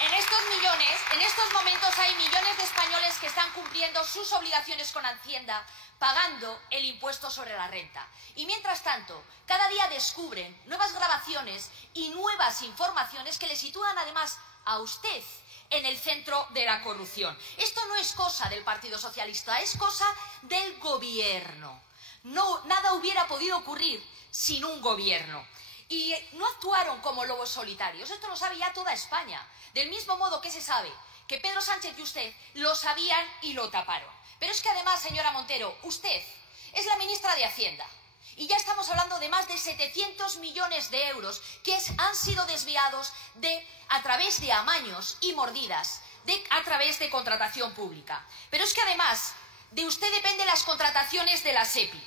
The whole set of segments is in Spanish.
En estos momentos hay millones de españoles que están cumpliendo sus obligaciones con Hacienda, pagando el impuesto sobre la renta. Y mientras tanto, cada día descubren nuevas grabaciones y nuevas informaciones que le sitúan además a usted en el centro de la corrupción. Esto no es cosa del Partido Socialista, es cosa del gobierno. No, nada hubiera podido ocurrir sin un gobierno. Y no actuaron como lobos solitarios, esto lo sabe ya toda España. Del mismo modo que se sabe que Pedro Sánchez y usted lo sabían y lo taparon. Pero es que además, señora Montero, usted es la ministra de Hacienda. Y ya estamos hablando de más de 700 millones de euros que han sido desviados a través de amaños y mordidas, a través de contratación pública. Pero es que además de usted dependen las contrataciones de la SEPI,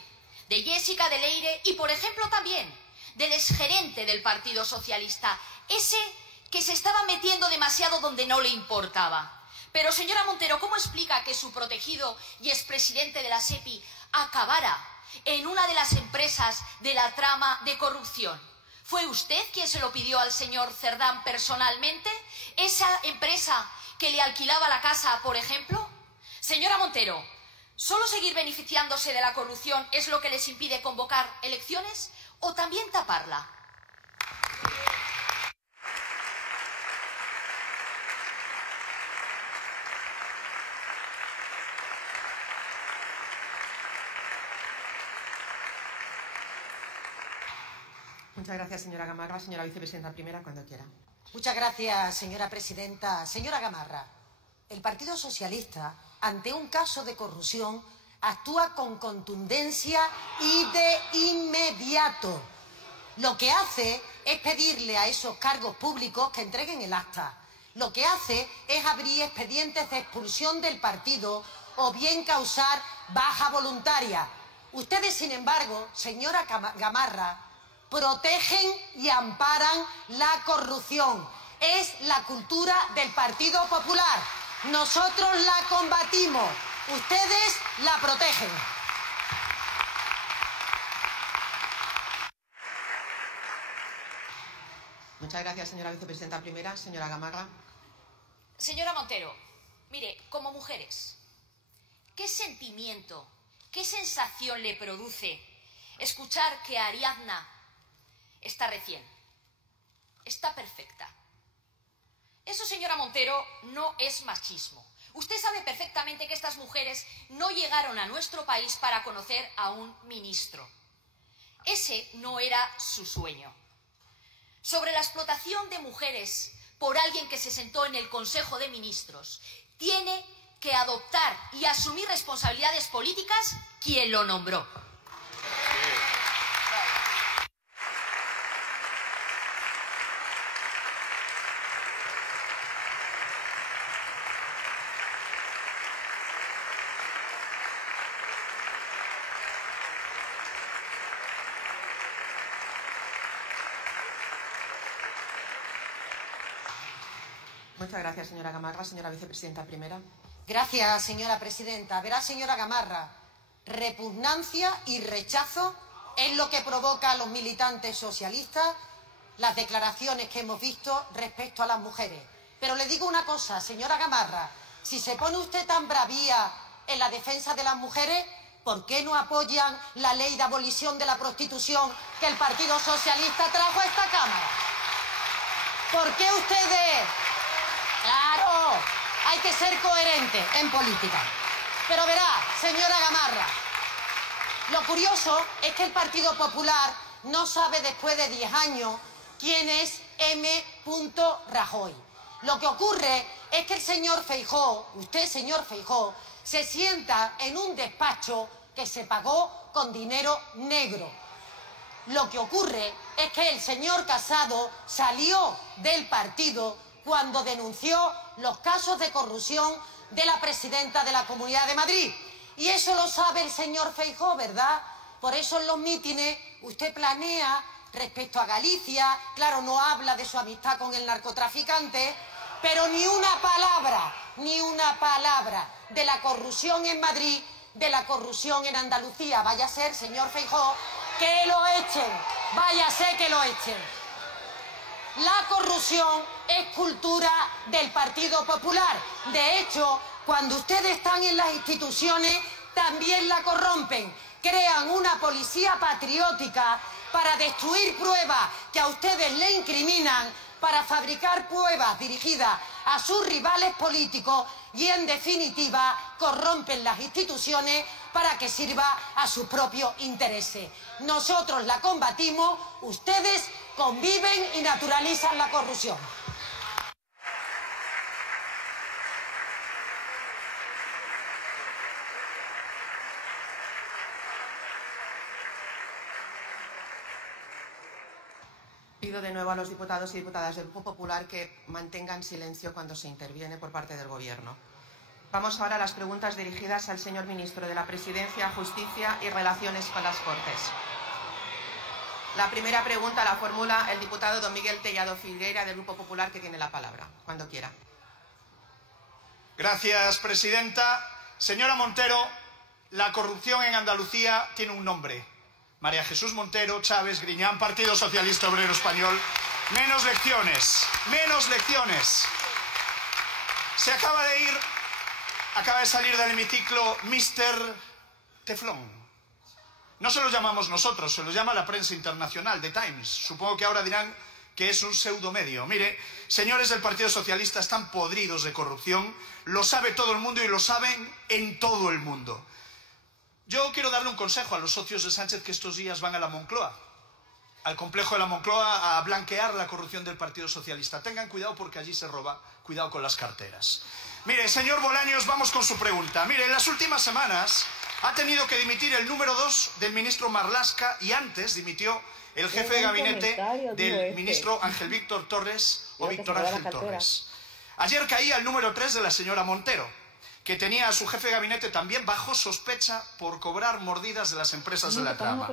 de Jessica de Leire y, por ejemplo, también del exgerente del Partido Socialista, ese que se estaba metiendo demasiado donde no le importaba. Pero, señora Montero, ¿cómo explica que su protegido y expresidente de la SEPI acabara en una de las empresas de la trama de corrupción? ¿Fue usted quien se lo pidió al señor Cerdán personalmente? ¿Esa empresa que le alquilaba la casa, por ejemplo? Señora Montero, ¿solo seguir beneficiándose de la corrupción es lo que les impide convocar elecciones o también taparla? Muchas gracias, señora Gamarra. Señora vicepresidenta primera, cuando quiera. Muchas gracias, señora presidenta. Señora Gamarra, el Partido Socialista, ante un caso de corrupción, actúa con contundencia y de inmediato. Lo que hace es pedirle a esos cargos públicos que entreguen el acta. Lo que hace es abrir expedientes de expulsión del partido o bien causar baja voluntaria. Ustedes, sin embargo, señora Gamarra, protegen y amparan la corrupción. Es la cultura del Partido Popular. Nosotros la combatimos. Ustedes la protegen. Muchas gracias, señora vicepresidenta primera. Señora Gamarra. Señora Montero, mire, como mujeres, ¿qué sentimiento, qué sensación le produce escuchar que Ariadna está recién, está perfecta? Eso, señora Montero, no es machismo. Usted sabe perfectamente que estas mujeres no llegaron a nuestro país para conocer a un ministro. Ese no era su sueño. Sobre la explotación de mujeres por alguien que se sentó en el Consejo de Ministros, tiene que adoptar y asumir responsabilidades políticas quien lo nombró. Muchas gracias, señora Gamarra. Señora vicepresidenta primera. Gracias, señora presidenta. Verá, señora Gamarra, repugnancia y rechazo es lo que provoca a los militantes socialistas las declaraciones que hemos visto respecto a las mujeres. Pero le digo una cosa, señora Gamarra, si se pone usted tan bravía en la defensa de las mujeres, ¿por qué no apoyan la ley de abolición de la prostitución que el Partido Socialista trajo a esta Cámara? ¿Por qué ustedes...? Claro, hay que ser coherente en política. Pero verá, señora Gamarra, lo curioso es que el Partido Popular no sabe después de 10 años quién es M. Rajoy. Lo que ocurre es que el señor Feijóo, usted, señor Feijóo, se sienta en un despacho que se pagó con dinero negro. Lo que ocurre es que el señor Casado salió del partido cuando denunció los casos de corrupción de la presidenta de la Comunidad de Madrid. Y eso lo sabe el señor Feijóo, ¿verdad? Por eso en los mítines usted planea respecto a Galicia, claro, no habla de su amistad con el narcotraficante, pero ni una palabra de la corrupción en Madrid, de la corrupción en Andalucía. Vaya a ser, señor Feijóo, que lo echen, vaya a ser que lo echen. La corrupción es cultura del Partido Popular. De hecho, cuando ustedes están en las instituciones, también la corrompen. Crean una policía patriótica para destruir pruebas que a ustedes le incriminan, para fabricar pruebas dirigidas a sus rivales políticos y, en definitiva, corrompen las instituciones para que sirva a sus propios intereses. Nosotros la combatimos, ustedes conviven y naturalizan la corrupción. Pido de nuevo a los diputados y diputadas del Grupo Popular que mantengan silencio cuando se interviene por parte del Gobierno. Vamos ahora a las preguntas dirigidas al señor Ministro de la Presidencia, Justicia y Relaciones con las Cortes. La primera pregunta la formula el diputado don Miguel Tellado Filgueira, del Grupo Popular, que tiene la palabra. Cuando quiera. Gracias, presidenta. Señora Montero, la corrupción en Andalucía tiene un nombre. María Jesús Montero, Chávez, Griñán, Partido Socialista Obrero Español. Menos lecciones, menos lecciones. Se acaba de salir del hemiciclo Mr. Teflón. No se lo llamamos nosotros, se lo llama la prensa internacional, The Times. Supongo que ahora dirán que es un pseudomedio. Mire, señores del Partido Socialista, están podridos de corrupción, lo sabe todo el mundo y lo saben en todo el mundo. Yo quiero darle un consejo a los socios de Sánchez que estos días van a la Moncloa, al complejo de la Moncloa, a blanquear la corrupción del Partido Socialista. Tengan cuidado porque allí se roba, cuidado con las carteras. Mire, señor Bolaños, vamos con su pregunta. Mire, en las últimas semanas ha tenido que dimitir el número 2 del ministro Marlaska y antes dimitió el jefe de gabinete del ministro Ángel Víctor Torres o Víctor Ángel Torres. Ayer caía el número 3 de la señora Montero, que tenía a su jefe de gabinete también bajo sospecha por cobrar mordidas de las empresas de la trama.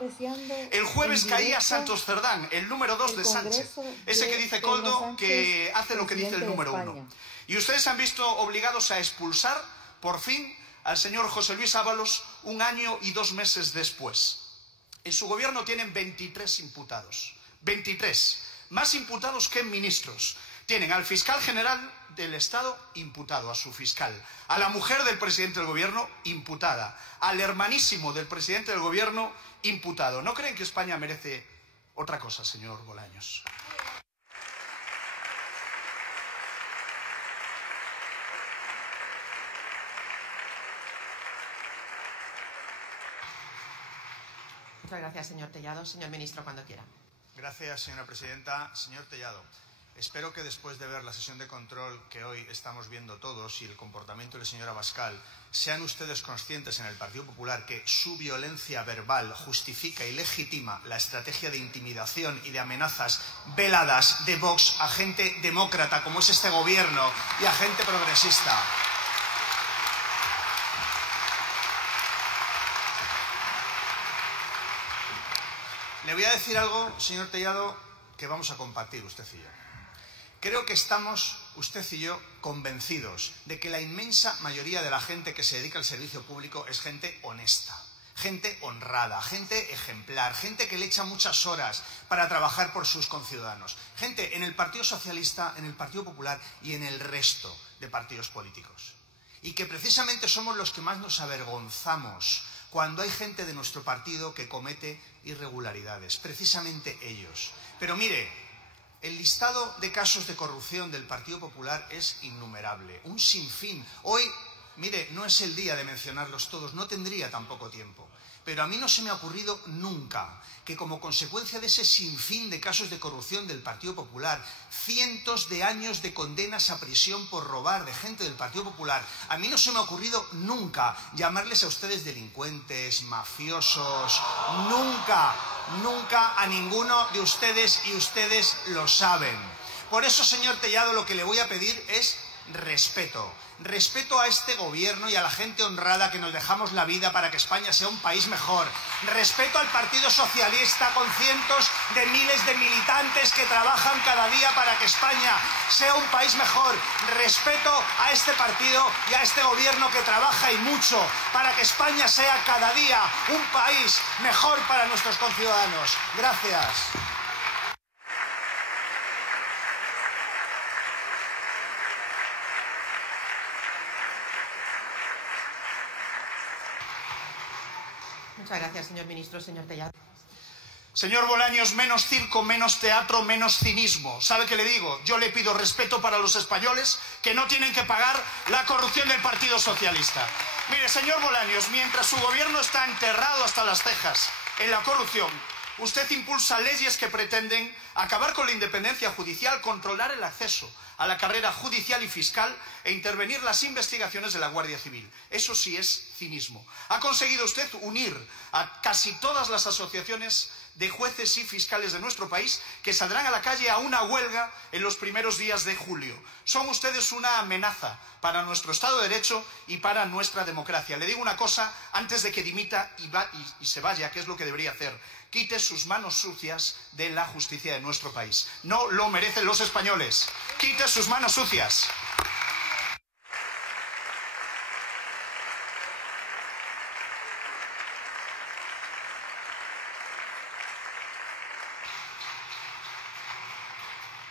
El jueves caía Santos Cerdán, el número 2 de Sánchez, ese que dice Koldo que hace lo que dice el número 1. Y ustedes se han visto obligados a expulsar, por fin, al señor José Luis Ábalos 1 año y 2 meses después. En su gobierno tienen 23 imputados. 23. Más imputados que ministros. Tienen al fiscal general del Estado imputado, a su fiscal, a la mujer del presidente del gobierno imputada, al hermanísimo del presidente del gobierno imputado. ¿No creen que España merece otra cosa, señor Bolaños? Muchas gracias, señor Tellado. Señor Ministro, cuando quiera. Gracias, señora presidenta. Señor Tellado, espero que después de ver la sesión de control que hoy estamos viendo todos y el comportamiento de la señora Abascal, sean ustedes conscientes en el Partido Popular que su violencia verbal justifica y legitima la estrategia de intimidación y de amenazas veladas de Vox a gente demócrata como es este gobierno y a gente progresista. Le voy a decir algo, señor Tellado, que vamos a compartir usted y yo. Creo que estamos, usted y yo, convencidos de que la inmensa mayoría de la gente que se dedica al servicio público es gente honesta, gente honrada, gente ejemplar, gente que le echa muchas horas para trabajar por sus conciudadanos. Gente en el Partido Socialista, en el Partido Popular y en el resto de partidos políticos. Y que precisamente somos los que más nos avergonzamos cuando hay gente de nuestro partido que comete irregularidades, precisamente ellos. Pero mire, el listado de casos de corrupción del Partido Popular es innumerable, un sinfín. Hoy, mire, no es el día de mencionarlos todos, no tendría tampoco tiempo. Pero a mí no se me ha ocurrido nunca que como consecuencia de ese sinfín de casos de corrupción del Partido Popular, cientos de años de condenas a prisión por robar de gente del Partido Popular, a mí no se me ha ocurrido nunca llamarles a ustedes delincuentes, mafiosos, nunca, nunca a ninguno de ustedes y ustedes lo saben. Por eso, señor Tellado, lo que le voy a pedir es respeto. Respeto a este gobierno y a la gente honrada que nos dejamos la vida para que España sea un país mejor. Respeto al Partido Socialista con cientos de miles de militantes que trabajan cada día para que España sea un país mejor. Respeto a este partido y a este gobierno que trabaja y mucho para que España sea cada día un país mejor para nuestros conciudadanos. Gracias. Muchas gracias, señor ministro. Señor Tellado. Señor Bolaños, menos circo, menos teatro, menos cinismo. ¿Sabe qué le digo? Yo le pido respeto para los españoles que no tienen que pagar la corrupción del Partido Socialista. Mire, señor Bolaños, mientras su gobierno está enterrado hasta las cejas en la corrupción, usted impulsa leyes que pretenden acabar con la independencia judicial, controlar el acceso a la carrera judicial y fiscal e intervenir las investigaciones de la Guardia Civil. Eso sí es cinismo. Ha conseguido usted unir a casi todas las asociaciones de jueces y fiscales de nuestro país que saldrán a la calle a una huelga en los primeros días de julio. Son ustedes una amenaza para nuestro Estado de Derecho y para nuestra democracia. Le digo una cosa antes de que dimita y se vaya, que es lo que debería hacer. Quite sus manos sucias de la justicia de nuestro país. No lo merecen los españoles. Quite sus manos sucias.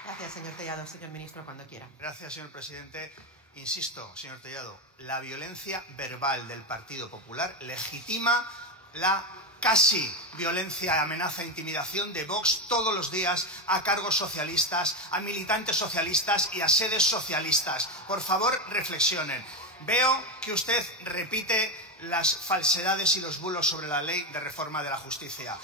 Gracias, señor Tellado. Señor ministro, cuando quiera. Gracias, señor presidente. Insisto, señor Tellado, la violencia verbal del Partido Popular legitima la casi violencia, amenaza e intimidación de Vox todos los días a cargos socialistas, a militantes socialistas y a sedes socialistas. Por favor, reflexionen. Veo que usted repite las falsedades y los bulos sobre la ley de reforma de la justicia.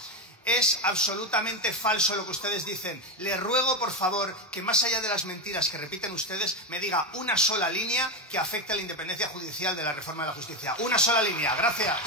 Es absolutamente falso lo que ustedes dicen. Les ruego, por favor, que más allá de las mentiras que repiten ustedes, me diga una sola línea que afecte a la independencia judicial de la reforma de la justicia. Una sola línea. Gracias.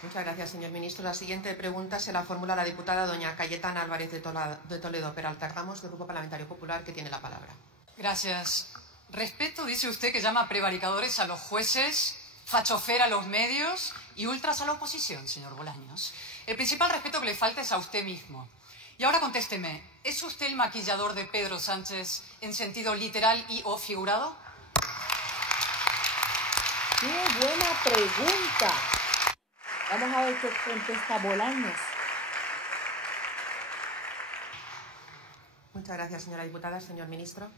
Muchas gracias, señor ministro. La siguiente pregunta se la formula la diputada doña Cayetana Álvarez de Toledo Peralta Ramos, del Grupo Parlamentario Popular, que tiene la palabra. Gracias. Respeto, dice usted, que llama prevaricadores a los jueces, fachofer a los medios y ultras a la oposición, señor Bolaños. El principal respeto que le falta es a usted mismo. Y ahora contésteme, ¿es usted el maquillador de Pedro Sánchez en sentido literal y o figurado? ¡Qué buena pregunta! Vamos a ver qué contesta Bolaños. Muchas gracias, señora diputada. Señor ministro.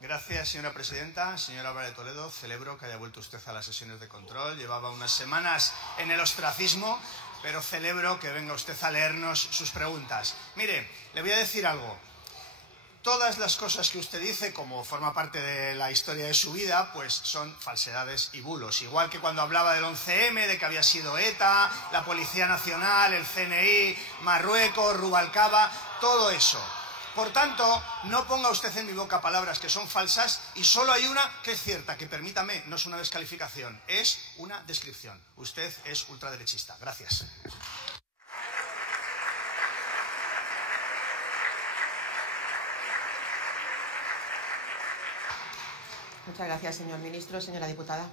Gracias, señora presidenta. Señora Álvarez de Toledo, celebro que haya vuelto usted a las sesiones de control. Llevaba unas semanas en el ostracismo, pero celebro que venga usted a leernos sus preguntas. Mire, le voy a decir algo. Todas las cosas que usted dice, como forma parte de la historia de su vida, pues son falsedades y bulos. Igual que cuando hablaba del 11M, de que había sido ETA, la Policía Nacional, el CNI, Marruecos, Rubalcaba, todo eso. Por tanto, no ponga usted en mi boca palabras que son falsas y solo hay una que es cierta, que permítame, no es una descalificación, es una descripción. Usted es ultraderechista. Gracias. Muchas gracias, señor ministro. Señora diputada.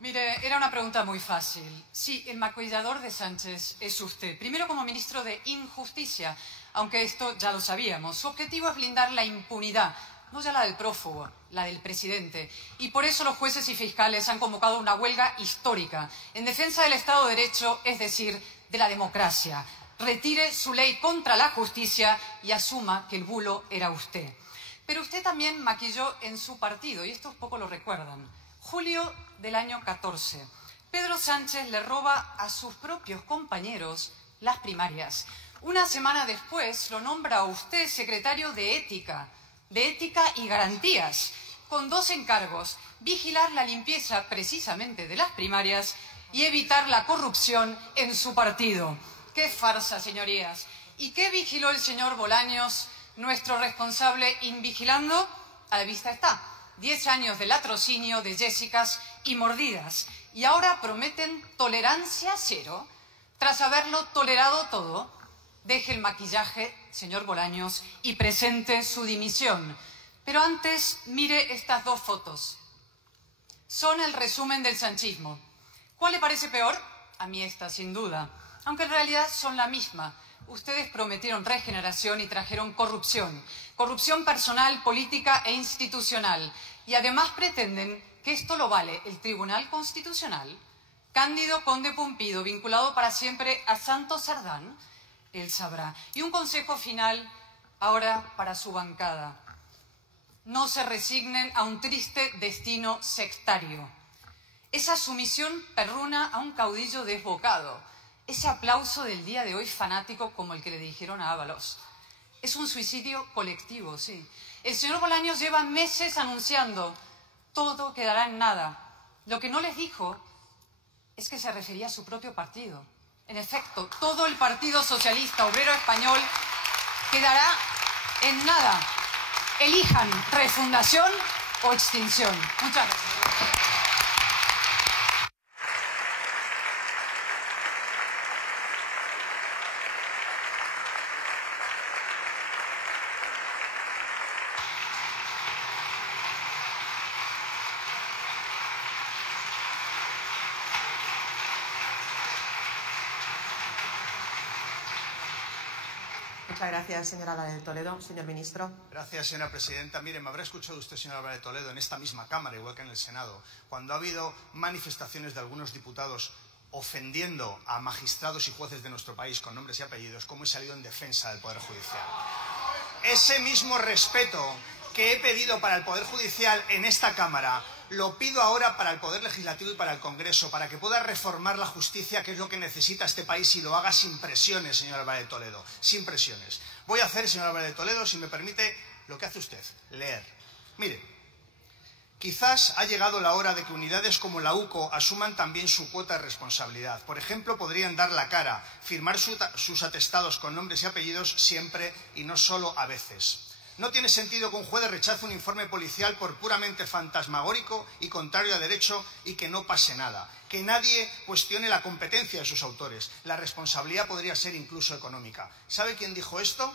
Mire, era una pregunta muy fácil. Sí, el maquillador de Sánchez es usted. Primero como ministro de Injusticia, aunque esto ya lo sabíamos. Su objetivo es blindar la impunidad, no ya la del prófugo, la del presidente. Y por eso los jueces y fiscales han convocado una huelga histórica en defensa del Estado de Derecho, es decir, de la democracia. Retire su ley contra la justicia y asuma que el bulo era usted. Pero usted también maquilló en su partido, y estos poco lo recuerdan. Julio del año 14. Pedro Sánchez le roba a sus propios compañeros las primarias. Una semana después lo nombra a usted secretario de Ética y Garantías, con dos encargos: vigilar la limpieza precisamente de las primarias y evitar la corrupción en su partido. ¡Qué farsa, señorías! ¿Y qué vigiló el señor Bolaños, nuestro responsable invigilando? A la vista está. 10 años de latrocinio, de Jessicas y mordidas. Y ahora prometen tolerancia cero. Tras haberlo tolerado todo, deje el maquillaje, señor Bolaños, y presente su dimisión. Pero antes, mire estas dos fotos. Son el resumen del sanchismo. ¿Cuál le parece peor? A mí esta, sin duda. Aunque en realidad son la misma. Ustedes prometieron regeneración y trajeron corrupción. Corrupción personal, política e institucional. Y además pretenden que esto lo vale el Tribunal Constitucional. Cándido Conde Pumpido, vinculado para siempre a Santos Sardán, él sabrá. Y un consejo final ahora para su bancada. no se resignen a un triste destino sectario. Esa sumisión perruna a un caudillo desbocado. Ese aplauso del día de hoy fanático como el que le dirigieron a Ábalos. Es un suicidio colectivo, sí. El señor Bolaños lleva meses anunciando todo quedará en nada. Lo que no les dijo es que se refería a su propio partido. En efecto, todo el Partido Socialista Obrero Español quedará en nada. Elijan refundación o extinción. Muchas gracias. Muchas gracias, señora Álvarez de Toledo. Señor ministro. Gracias, señora presidenta. Mire, me habrá escuchado usted, señora Álvarez de Toledo, en esta misma Cámara, igual que en el Senado, cuando ha habido manifestaciones de algunos diputados ofendiendo a magistrados y jueces de nuestro país con nombres y apellidos, cómo he salido en defensa del Poder Judicial. Ese mismo respeto que he pedido para el Poder Judicial en esta Cámara, lo pido ahora para el Poder Legislativo y para el Congreso, para que pueda reformar la justicia, que es lo que necesita este país, y lo haga sin presiones, señora Álvarez de Toledo, sin presiones. Voy a hacer, señora Álvarez de Toledo, si me permite, lo que hace usted, leer. Mire, quizás ha llegado la hora de que unidades como la UCO asuman también su cuota de responsabilidad. Por ejemplo, podrían dar la cara, firmar sus atestados con nombres y apellidos siempre y no solo a veces. No tiene sentido que un juez rechace un informe policial por puramente fantasmagórico y contrario a derecho y que no pase nada. Que nadie cuestione la competencia de sus autores. La responsabilidad podría ser incluso económica. ¿Sabe quién dijo esto?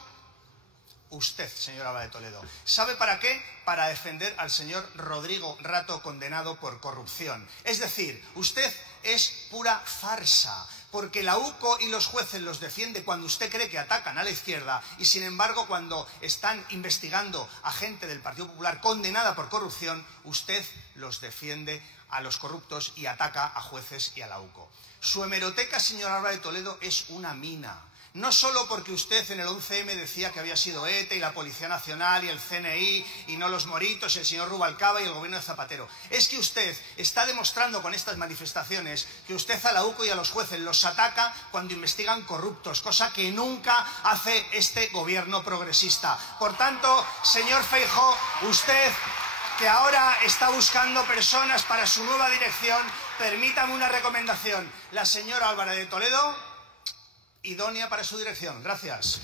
Usted, señora Álvarez de Toledo. ¿Sabe para qué? Para defender al señor Rodrigo Rato, condenado por corrupción. Es decir, usted es pura farsa, porque la UCO y los jueces los defiende cuando usted cree que atacan a la izquierda y, sin embargo, cuando están investigando a gente del Partido Popular condenada por corrupción, usted los defiende a los corruptos y ataca a jueces y a la UCO. Su hemeroteca, señora Álvarez de Toledo, es una mina. No solo porque usted en el 11M decía que había sido ETA y la Policía Nacional y el CNI y no los moritos y el señor Rubalcaba y el gobierno de Zapatero. Es que usted está demostrando con estas manifestaciones que usted a la UCO y a los jueces los ataca cuando investigan corruptos, cosa que nunca hace este gobierno progresista. Por tanto, señor Feijóo, usted, que ahora está buscando personas para su nueva dirección, permítame una recomendación. La señora Álvarez de Toledo, idónea para su dirección. Gracias.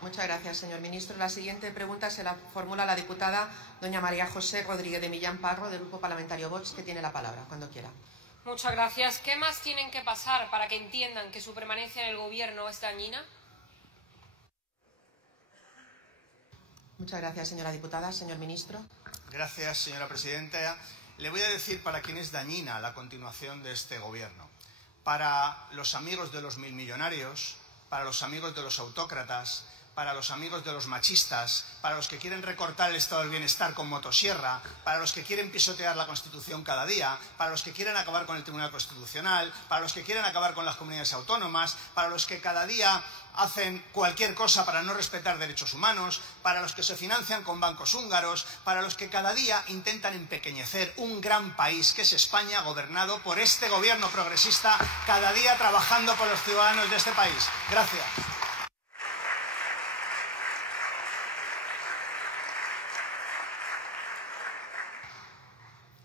Muchas gracias, señor ministro. La siguiente pregunta se la formula la diputada doña María José Rodríguez de Millán Parro, del Grupo Parlamentario Vox, que tiene la palabra, cuando quiera. Muchas gracias. ¿Qué más tienen que pasar para que entiendan que su permanencia en el gobierno es dañina? Muchas gracias, señora diputada. Señor ministro. Gracias, señora presidenta. Le voy a decir para quién es dañina la continuación de este gobierno. Para los amigos de los milmillonarios, para los amigos de los autócratas, para los amigos de los machistas, para los que quieren recortar el estado del bienestar con motosierra, para los que quieren pisotear la Constitución cada día, para los que quieren acabar con el Tribunal Constitucional, para los que quieren acabar con las comunidades autónomas, para los que cada día hacen cualquier cosa para no respetar derechos humanos, para los que se financian con bancos húngaros, para los que cada día intentan empequeñecer un gran país que es España, gobernado por este gobierno progresista, cada día trabajando por los ciudadanos de este país. Gracias.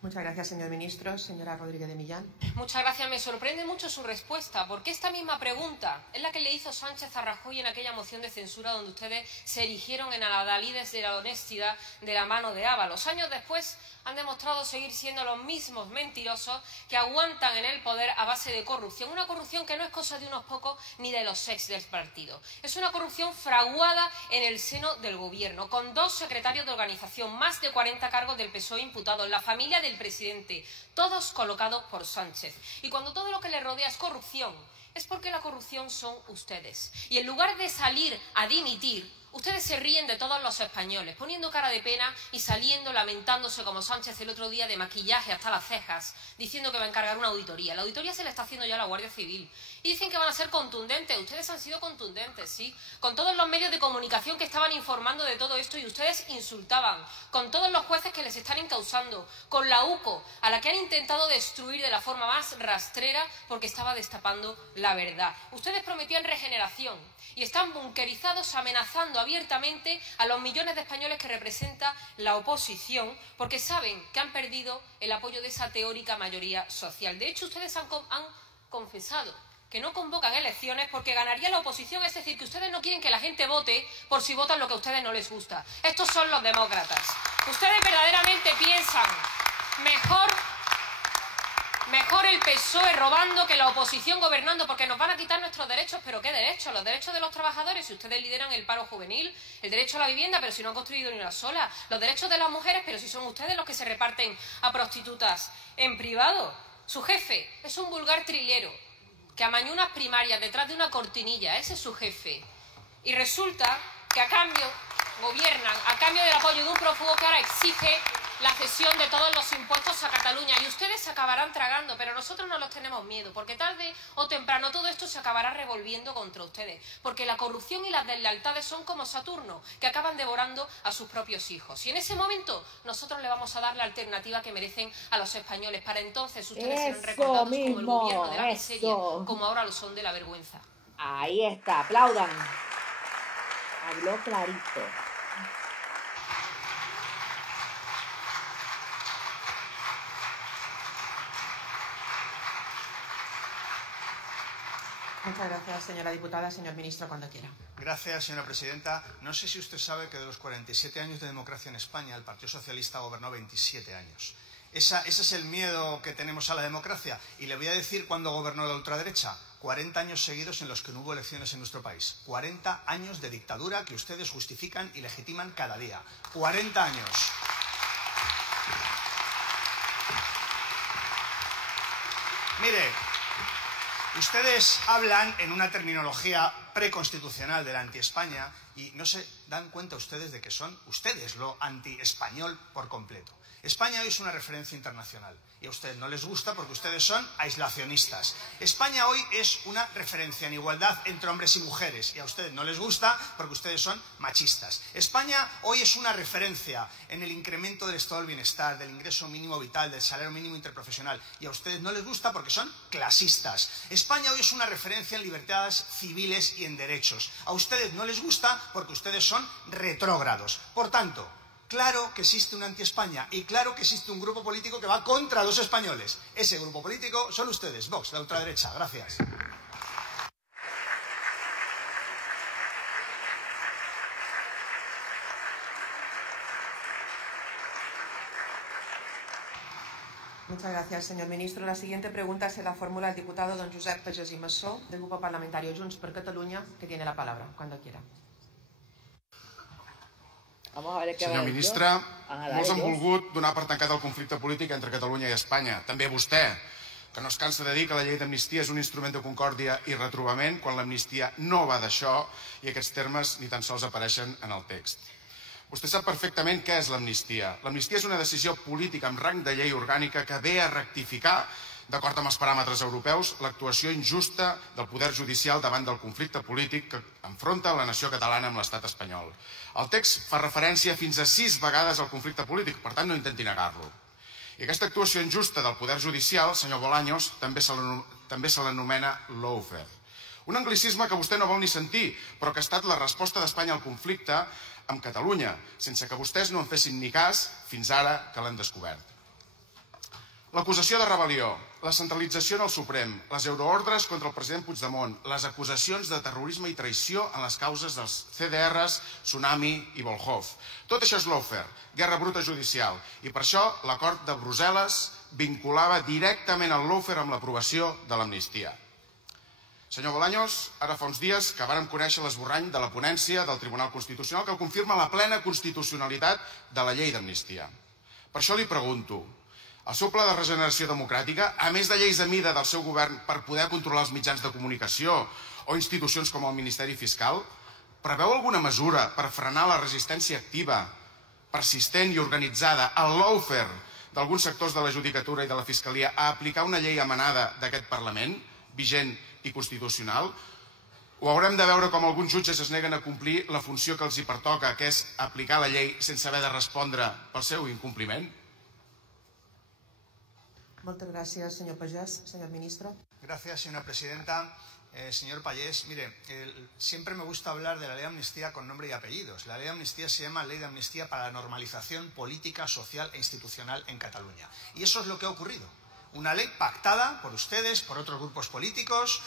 Muchas gracias, señor ministro. Señora Rodríguez de Millán. Muchas gracias. Me sorprende mucho su respuesta, porque esta misma pregunta es la que le hizo Sánchez a Rajoy en aquella moción de censura donde ustedes se erigieron en adalides de la honestidad de la mano de Ábalos. Años después han demostrado seguir siendo los mismos mentirosos que aguantan en el poder a base de corrupción. Una corrupción que no es cosa de unos pocos ni de los ex del partido. Es una corrupción fraguada en el seno del gobierno, con 2 secretarios de organización, más de 40 cargos del PSOE imputados, la familia del presidente, todos colocados por Sánchez. Y cuando todo lo que le rodea es corrupción, es porque la corrupción son ustedes. Y en lugar de salir a dimitir, Ustedes se ríen de todos los españoles, poniendo cara de pena y saliendo lamentándose como Sánchez el otro día de maquillaje hasta las cejas, diciendo que va a encargar una auditoría. La auditoría se le está haciendo ya a la Guardia Civil. Y dicen que van a ser contundentes. Ustedes han sido contundentes, sí. Con todos los medios de comunicación que estaban informando de todo esto y ustedes insultaban. Con todos los jueces que les están encausando. Con la UCO, a la que han intentado destruir de la forma más rastrera porque estaba destapando la verdad. Ustedes prometían regeneración y están bunkerizados amenazando abiertamente a los millones de españoles que representa la oposición porque saben que han perdido el apoyo de esa teórica mayoría social. De hecho, ustedes han confesado que no convocan elecciones porque ganaría la oposición, es decir, que ustedes no quieren que la gente vote por si votan lo que a ustedes no les gusta. Estos son los demócratas. Ustedes verdaderamente piensan mejor el PSOE robando que la oposición gobernando, porque nos van a quitar nuestros derechos. ¿Pero qué derechos? Los derechos de los trabajadores, si ustedes lideran el paro juvenil, el derecho a la vivienda, pero si no han construido ni una sola, los derechos de las mujeres, pero si son ustedes los que se reparten a prostitutas en privado. Su jefe es un vulgar trilero que amañó unas primarias detrás de una cortinilla, ese es su jefe. Y resulta que a cambio gobiernan, a cambio del apoyo de un prófugo que ahora exige la cesión de todos los impuestos a Cataluña. Y ustedes se acabarán tragando, pero nosotros no los tenemos miedo, porque tarde o temprano todo esto se acabará revolviendo contra ustedes. Porque la corrupción y las deslealtades son como Saturno, que acaban devorando a sus propios hijos. Y en ese momento nosotros le vamos a dar la alternativa que merecen a los españoles. Para entonces ustedes serán recordados como el gobierno de la miseria, como ahora lo son de la vergüenza. Ahí está, aplaudan. Habló clarito. Muchas gracias, señora diputada. Señor ministro, cuando quiera. Gracias, señora presidenta. No sé si usted sabe que de los 47 años de democracia en España, el Partido Socialista gobernó 27 años. Ese es el miedo que tenemos a la democracia. Y le voy a decir cuándo gobernó la ultraderecha. 40 años seguidos en los que no hubo elecciones en nuestro país. 40 años de dictadura que ustedes justifican y legitiman cada día. 40 años. Mire, ustedes hablan en una terminología preconstitucional de la anti-España y no se dan cuenta ustedes de que son ustedes lo anti-español por completo. España hoy es una referencia internacional y a ustedes no les gusta porque ustedes son aislacionistas. España hoy es una referencia en igualdad entre hombres y mujeres y a ustedes no les gusta porque ustedes son machistas. España hoy es una referencia en el incremento del estado del bienestar, del ingreso mínimo vital, del salario mínimo interprofesional y a ustedes no les gusta porque son clasistas. España hoy es una referencia en libertades civiles y en derechos. A ustedes no les gusta porque ustedes son retrógrados. Por tanto, claro que existe una anti-España y claro que existe un grupo político que va contra los españoles. Ese grupo político son ustedes, Vox, la ultraderecha. Gracias. Muchas gracias, señor ministro. La siguiente pregunta se la formula el diputado don Josep Pagès i Massó, del Grupo Parlamentario Junts per Catalunya, que tiene la palabra, cuando quiera. Senyor ministre, molts han volgut donar per tancat el conflicte polític entre Catalunya i Espanya. També vostè, que no es cansa de dir que la llei d'amnistia és un instrument de concòrdia i retrobament quan l'amnistia no va d'això i aquests termes ni tan sols apareixen en el text. Vostè sap perfectament què és l'amnistia. L'amnistia és una decisió política amb rang de llei orgànica que ve a rectificar, d'acord amb els paràmetres europeus, l'actuació injusta del poder judicial davant del conflicte polític que enfronta la nació catalana amb l'estat espanyol. El text fa referència fins a 6 vegades al conflicte polític, per tant no intenti negar-lo. I aquesta actuació injusta del poder judicial, senyor Bolaños, també se l'anomena lawfare. Un anglicisme que vostè no vol ni sentir, però que ha estat la resposta d'Espanya al conflicte amb Catalunya, sense que vostès no en fessin ni cas fins ara que l'han descobert. L'acusació de rebel·lió, la centralització en el Suprem, les euroordres contra el president Puigdemont, les acusacions de terrorisme i traïció en les causes dels CDRs, Tsunami i Volhov. Tot això és lawfare, guerra bruta judicial, i per això l'acord de Brussel·les vinculava directament el lawfare amb l'aprovació de l'amnistia. Senyor Bolaños, ara fa uns dies que vàrem conèixer l'esborrany de la ponència del Tribunal Constitucional que confirma la plena constitucionalitat de la llei d'amnistia. Per això li pregunto, el seu pla de regeneració democràtica, a més de lleis a mida del seu govern per poder controlar els mitjans de comunicació o institucions com el Ministeri Fiscal, preveu alguna mesura per frenar la resistència activa, persistent i organitzada, el lawfare d'alguns sectors de la judicatura i de la Fiscalia a aplicar una llei emanada d'aquest Parlament, vigent i constitucional? O haurem de veure com alguns jutges es neguen a complir la funció que els hi pertoca, que és aplicar la llei sense haver de respondre pel seu incompliment? Muchas gracias, señor Pagès. Señor ministro. Gracias, señora presidenta. Señor Pagès, mire, siempre me gusta hablar de la ley de amnistía con nombre y apellidos. La ley de amnistía se llama Ley de Amnistía para la Normalización Política, Social e Institucional en Cataluña. Y eso es lo que ha ocurrido. Una ley pactada por ustedes, por otros grupos políticos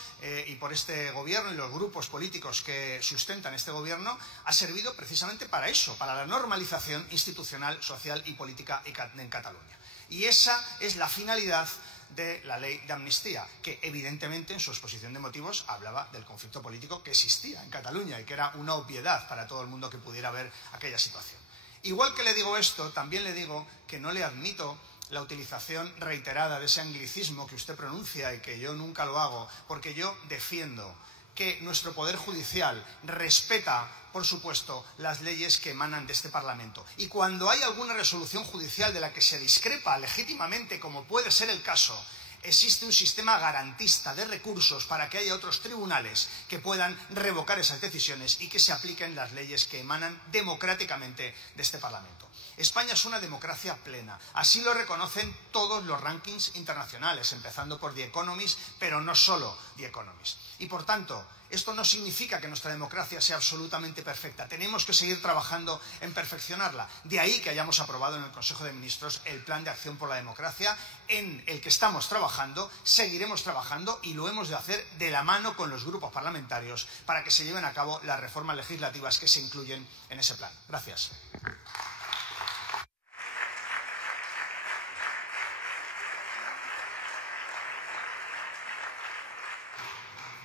y por este gobierno y los grupos políticos que sustentan este gobierno, ha servido precisamente para eso, para la normalización institucional, social y política en Cataluña. Y esa es la finalidad de la ley de amnistía, que evidentemente en su exposición de motivos hablaba del conflicto político que existía en Cataluña y que era una obviedad para todo el mundo que pudiera ver aquella situación. Igual que le digo esto, también le digo que no le admito la utilización reiterada de ese anglicismo que usted pronuncia y que yo nunca lo hago, porque yo defiendo que nuestro Poder Judicial respeta, por supuesto, las leyes que emanan de este Parlamento. Y cuando hay alguna resolución judicial de la que se discrepa legítimamente, como puede ser el caso, existe un sistema garantista de recursos para que haya otros tribunales que puedan revocar esas decisiones y que se apliquen las leyes que emanan democráticamente de este Parlamento. España es una democracia plena. Así lo reconocen todos los rankings internacionales, empezando por The Economist, pero no solo The Economist. Y por tanto, esto no significa que nuestra democracia sea absolutamente perfecta. Tenemos que seguir trabajando en perfeccionarla. De ahí que hayamos aprobado en el Consejo de Ministros el Plan de Acción por la Democracia, en el que estamos trabajando, seguiremos trabajando y lo hemos de hacer de la mano con los grupos parlamentarios para que se lleven a cabo las reformas legislativas que se incluyen en ese plan. Gracias.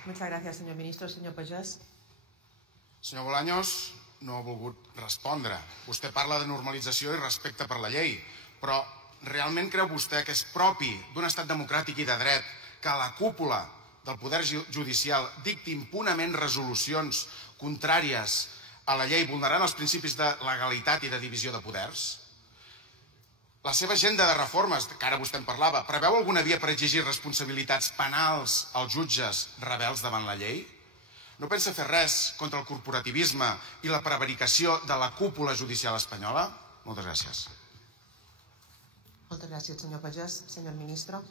Muchas gracias, señor ministro. Señor Pagès. Senyor Bolaños no ha volgut respondre. Vostè parla de normalització i respecte per la llei, però realment creu vostè que és propi d'un estat democràtic i de dret que la cúpula del Poder Judicial dicti impunement resolucions contràries a la llei, vulnerant els principis de legalitat i de divisió de poders? La seva agenda de reformes, que ara vostè en parlava, preveu alguna via per exigir responsabilitats penals als jutges rebels davant la llei? No pensa fer res contra el corporativisme i la prevaricació de la cúpula judicial espanyola? Moltes gràcies. Muchas gracias, señor Pagès. Señor ministro.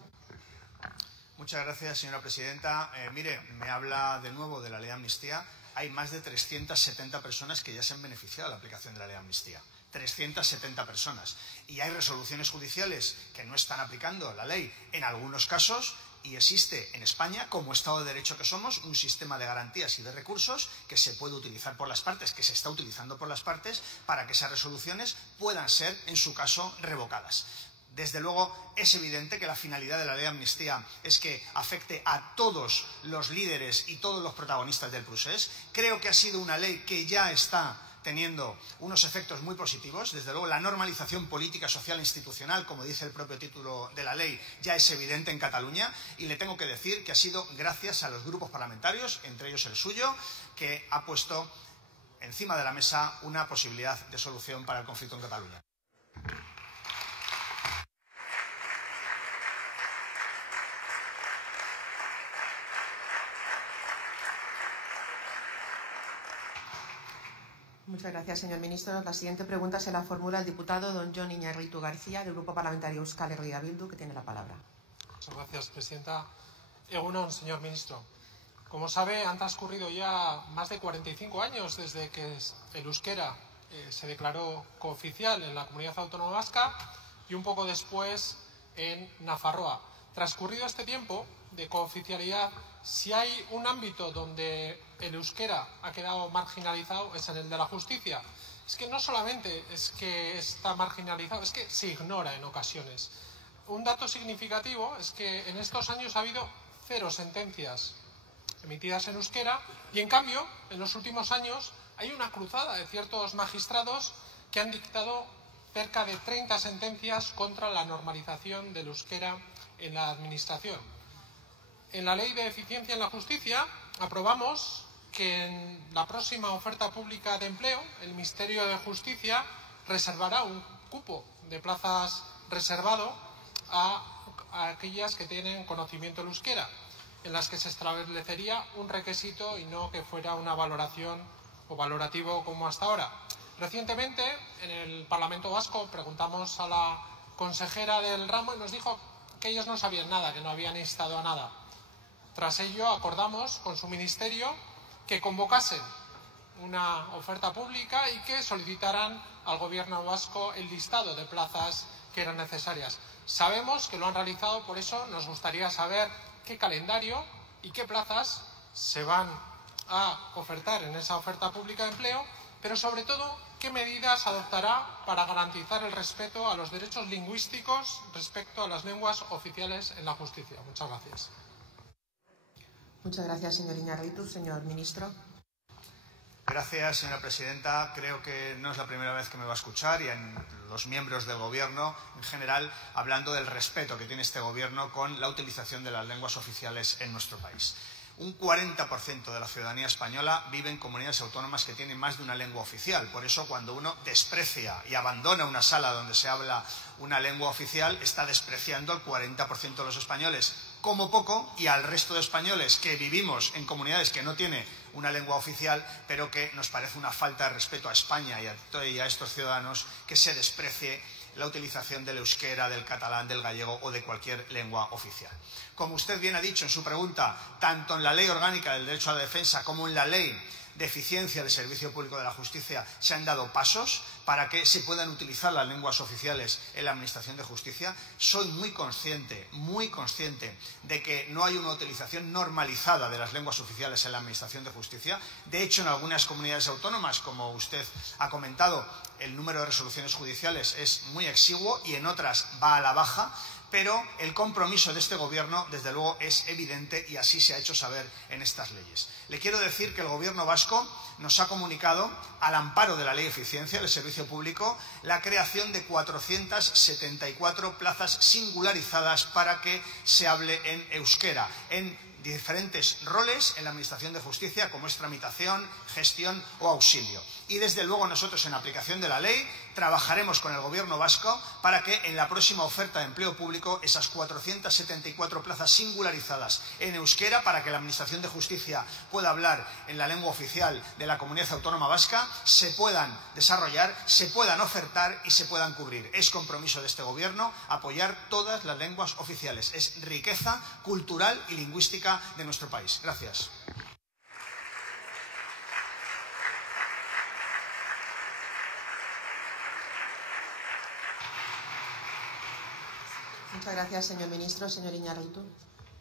Muchas gracias, señora presidenta. Mire, me habla de nuevo de la ley de amnistía. Hay más de 370 personas que ya se han beneficiado de la aplicación de la ley de amnistía. 370 personas. Y hay resoluciones judiciales que no están aplicando la ley en algunos casos, y existe en España, como Estado de Derecho que somos, un sistema de garantías y de recursos que se puede utilizar por las partes, que se está utilizando por las partes, para que esas resoluciones puedan ser, en su caso, revocadas. Desde luego, es evidente que la finalidad de la ley de amnistía es que afecte a todos los líderes y todos los protagonistas del procés. Creo que ha sido una ley que ya está teniendo unos efectos muy positivos. Desde luego, la normalización política, social e institucional, como dice el propio título de la ley, ya es evidente en Cataluña, y le tengo que decir que ha sido gracias a los grupos parlamentarios, entre ellos el suyo, que ha puesto encima de la mesa una posibilidad de solución para el conflicto en Cataluña. Muchas gracias, señor ministro. La siguiente pregunta se la formula el diputado don Jon Iñárritu García, del Grupo Parlamentario Euskal Herria Bildu, que tiene la palabra. Muchas gracias, presidenta. Egunon, señor ministro. Como sabe, han transcurrido ya más de 45 años desde que el euskera se declaró cooficial en la Comunidad Autónoma Vasca y un poco después en Nafarroa. Transcurrido este tiempo de cooficialidad, si hay un ámbito donde el euskera ha quedado marginalizado es en el de la justicia. Es que no solamente es que está marginalizado, es que se ignora en ocasiones. Un dato significativo es que en estos años ha habido 0 sentencias emitidas en euskera y, en cambio, en los últimos años hay una cruzada de ciertos magistrados que han dictado cerca de 30 sentencias contra la normalización del euskera en la administración. En la Ley de Eficiencia en la Justicia aprobamos que en la próxima oferta pública de empleo el Ministerio de Justicia reservará un cupo de plazas reservado a aquellas que tienen conocimiento del euskera, en las que se establecería un requisito y no que fuera una valoración o valorativo como hasta ahora. Recientemente, en el Parlamento Vasco, preguntamos a la consejera del ramo y nos dijo que ellos no sabían nada, que no habían instado a nada. Tras ello, acordamos con su ministerio que convocasen una oferta pública y que solicitaran al Gobierno vasco el listado de plazas que eran necesarias. Sabemos que lo han realizado, por eso nos gustaría saber qué calendario y qué plazas se van a ofertar en esa oferta pública de empleo, pero sobre todo, qué medidas adoptará para garantizar el respeto a los derechos lingüísticos respecto a las lenguas oficiales en la justicia. Muchas gracias. Muchas gracias, señor Iñárritu. Señor ministro. Gracias, señora presidenta. Creo que no es la primera vez que me va a escuchar y en los miembros del Gobierno en general hablando del respeto que tiene este Gobierno con la utilización de las lenguas oficiales en nuestro país. Un 40% de la ciudadanía española vive en comunidades autónomas que tienen más de una lengua oficial. Por eso, cuando uno desprecia y abandona una sala donde se habla una lengua oficial, está despreciando al 40% de los españoles, como poco, y al resto de españoles que vivimos en comunidades que no tienen una lengua oficial, pero que nos parece una falta de respeto a España y a estos ciudadanos que se desprecie la utilización del euskera, del catalán, del gallego o de cualquier lengua oficial. Como usted bien ha dicho en su pregunta, tanto en la Ley Orgánica del Derecho a la Defensa como en la Ley de Eficiencia del Servicio Público de la Justicia se han dado pasos para que se puedan utilizar las lenguas oficiales en la Administración de Justicia. Soy muy consciente de que no hay una utilización normalizada de las lenguas oficiales en la Administración de Justicia. De hecho, en algunas comunidades autónomas, como usted ha comentado, el número de resoluciones judiciales es muy exiguo y en otras va a la baja. Pero el compromiso de este Gobierno, desde luego, es evidente y así se ha hecho saber en estas leyes. Le quiero decir que el Gobierno vasco nos ha comunicado, al amparo de la Ley de Eficiencia del Servicio Público, la creación de 474 plazas singularizadas para que se hable en euskera, en diferentes roles en la Administración de Justicia, como es tramitación, gestión o auxilio. Y desde luego nosotros, en aplicación de la ley, trabajaremos con el Gobierno vasco para que en la próxima oferta de empleo público esas 474 plazas singularizadas en euskera, para que la Administración de Justicia pueda hablar en la lengua oficial de la Comunidad Autónoma Vasca, se puedan desarrollar, se puedan ofertar y se puedan cubrir. Es compromiso de este Gobierno apoyar todas las lenguas oficiales. Es riqueza cultural y lingüística de nuestro país. Gracias. Muchas gracias, señor ministro. Señor Iñárritu.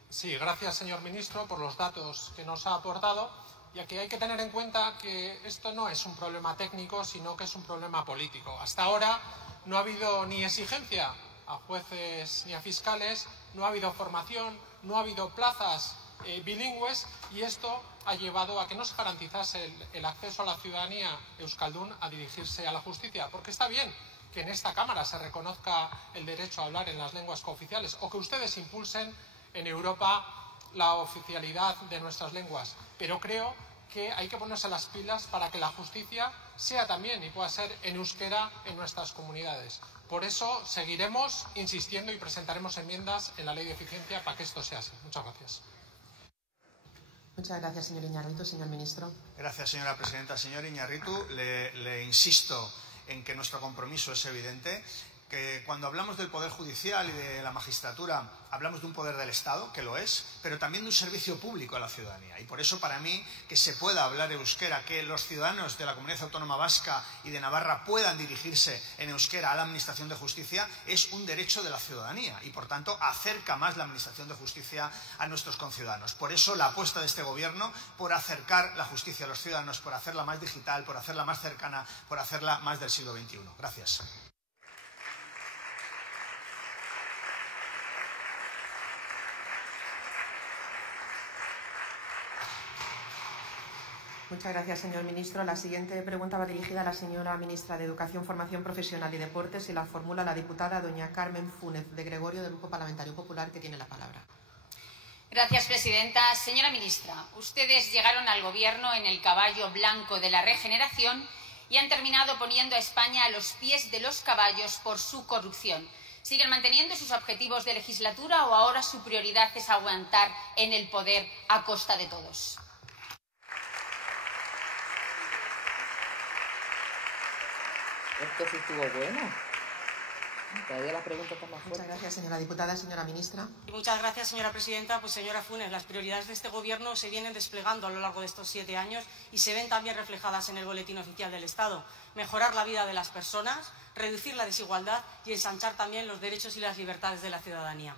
Sí, gracias, señor ministro, por los datos que nos ha aportado, ya que hay que tener en cuenta que esto no es un problema técnico, sino que es un problema político. Hasta ahora no ha habido ni exigencia a jueces ni a fiscales, no ha habido formación, no ha habido plazas bilingües, y esto ha llevado a que no se garantizase el acceso a la ciudadanía euskaldun a dirigirse a la justicia. Porque está bien que en esta Cámara se reconozca el derecho a hablar en las lenguas cooficiales, o que ustedes impulsen en Europa la oficialidad de nuestras lenguas, pero creo que hay que ponerse las pilas para que la justicia sea también y pueda ser en euskera en nuestras comunidades. Por eso seguiremos insistiendo y presentaremos enmiendas en la Ley de Eficiencia para que esto sea así. Muchas gracias. Muchas gracias, señor Iñárritu. Señor ministro. Gracias, señora presidenta. Señor Iñárritu, le insisto en que nuestro compromiso es evidente, que cuando hablamos del Poder Judicial y de la magistratura hablamos de un poder del Estado, que lo es, pero también de un servicio público a la ciudadanía. Y por eso, para mí, que se pueda hablar euskera, que los ciudadanos de la Comunidad Autónoma Vasca y de Navarra puedan dirigirse en euskera a la Administración de Justicia, es un derecho de la ciudadanía y, por tanto, acerca más la Administración de Justicia a nuestros conciudadanos. Por eso, la apuesta de este Gobierno por acercar la justicia a los ciudadanos, por hacerla más digital, por hacerla más cercana, por hacerla más del siglo XXI. Gracias. Muchas gracias, señor ministro. La siguiente pregunta va dirigida a la señora ministra de Educación, Formación Profesional y Deportes y la formula la diputada doña Carmen Fúnez de Gregorio, del Grupo Parlamentario Popular, que tiene la palabra. Gracias, presidenta. Señora ministra, ustedes llegaron al gobierno en el caballo blanco de la regeneración y han terminado poniendo a España a los pies de los caballos por su corrupción. ¿Siguen manteniendo sus objetivos de legislatura o ahora su prioridad es aguantar en el poder a costa de todos? Esto sí estuvo bueno. Todavía la pregunta está más fuerte. Muchas gracias, señora diputada. Señora ministra. Y muchas gracias, señora presidenta. Pues, señora Funes, las prioridades de este Gobierno se vienen desplegando a lo largo de estos 7 años y se ven también reflejadas en el Boletín Oficial del Estado. Mejorar la vida de las personas, reducir la desigualdad y ensanchar también los derechos y las libertades de la ciudadanía.